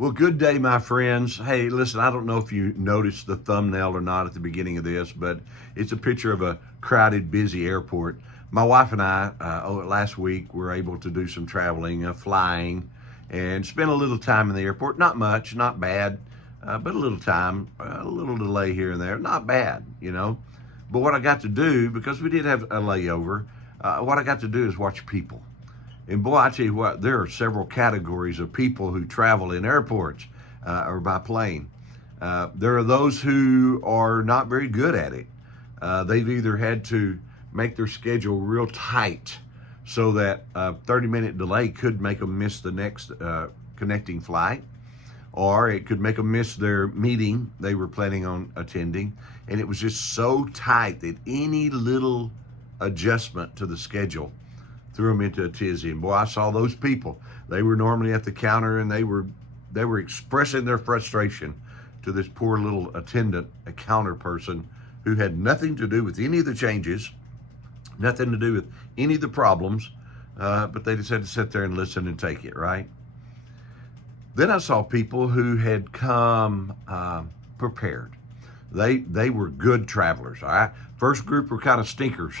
Well, good day, my friends. Hey, listen, I don't know if you noticed the thumbnail or not at the beginning of this, but it's a picture of a crowded, busy airport. My wife and I, last week, were able to do some traveling, flying, and spend a little time in the airport. Not much, not bad, but a little time, a little delay here and there. Not bad, you know. But what I got to do, because we did have a layover, what I got to do is watch people. And boy, I tell you what, there are several categories of people who travel in airports or by plane. There are those who are not very good at it. They've either had to make their schedule real tight so that a 30-minute delay could make them miss the next connecting flight, or it could make them miss their meeting they were planning on attending. And it was just so tight that any little adjustment to the schedule threw them into a tizzy. And boy, I saw those people. They were normally at the counter and they were expressing their frustration to this poor little attendant, a counter person who had nothing to do with any of the changes, nothing to do with any of the problems, but they just had to sit there and listen and take it, right? Then I saw people who had come prepared. They were good travelers. All right. First group were kind of stinkers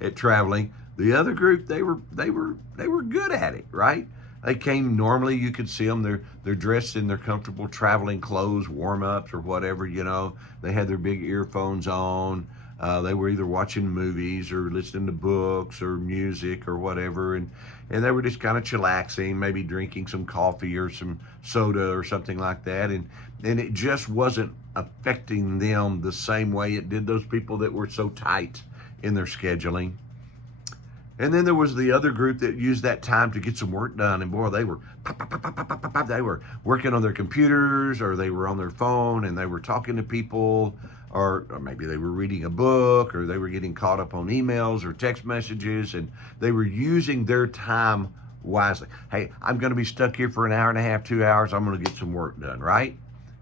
at traveling. The other group, they were good at it, right? They came normally. You could see them. They're dressed in their comfortable traveling clothes, warm ups or whatever. You know, they had their big earphones on. They were either watching movies or listening to books or music or whatever, and they were just kind of chillaxing, maybe drinking some coffee or some soda or something like that, and it just wasn't affecting them the same way it did those people that were so tight in their scheduling. And then there was the other group that used that time to get some work done. And boy, they were they were working on their computers, or they were on their phone and they were talking to people, or maybe they were reading a book, or they were getting caught up on emails or text messages, and they were using their time wisely. Hey, I'm going to be stuck here for an hour and a half, 2 hours. I'm going to get some work done, right?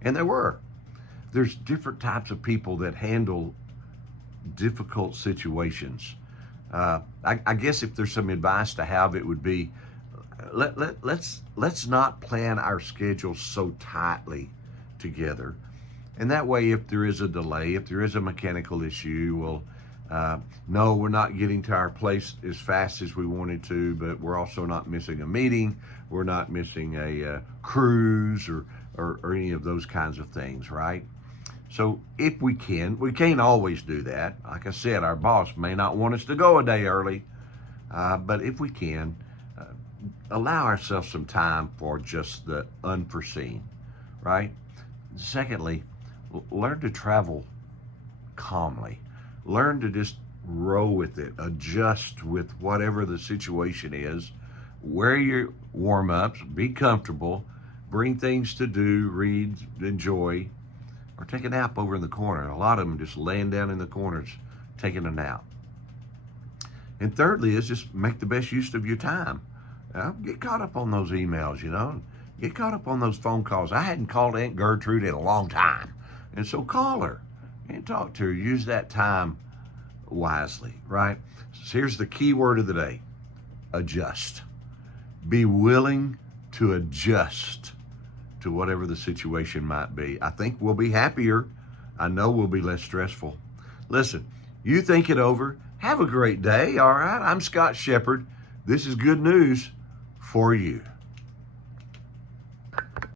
And they were. There's different types of people that handle difficult situations. I guess if there's some advice to have, it would be let's not plan our schedule so tightly together, and that way, if there is a delay, if there is a mechanical issue, well, no, we're not getting to our place as fast as we wanted to, but we're also not missing a meeting, we're not missing a cruise or any of those kinds of things, right? So if we can't always do that. Like I said, our boss may not want us to go a day early, but if we can, allow ourselves some time for just the unforeseen, right? Secondly, learn to travel calmly. Learn to just roll with it, adjust with whatever the situation is. Wear your warm-ups, be comfortable, bring things to do, read, enjoy, or take a nap over in the corner. A lot of them just laying down in the corners, taking a nap. And thirdly is just make the best use of your time. Get caught up on those emails, you know. Get caught up on those phone calls. I hadn't called Aunt Gertrude in a long time. And so call her and talk to her. Use that time wisely, right? So here's the key word of the day: adjust. Be willing to adjust to whatever the situation might be. I think we'll be happier. I know we'll be less stressful. Listen, you think it over. Have a great day, all right? I'm Scott Shepard. This is good news for you.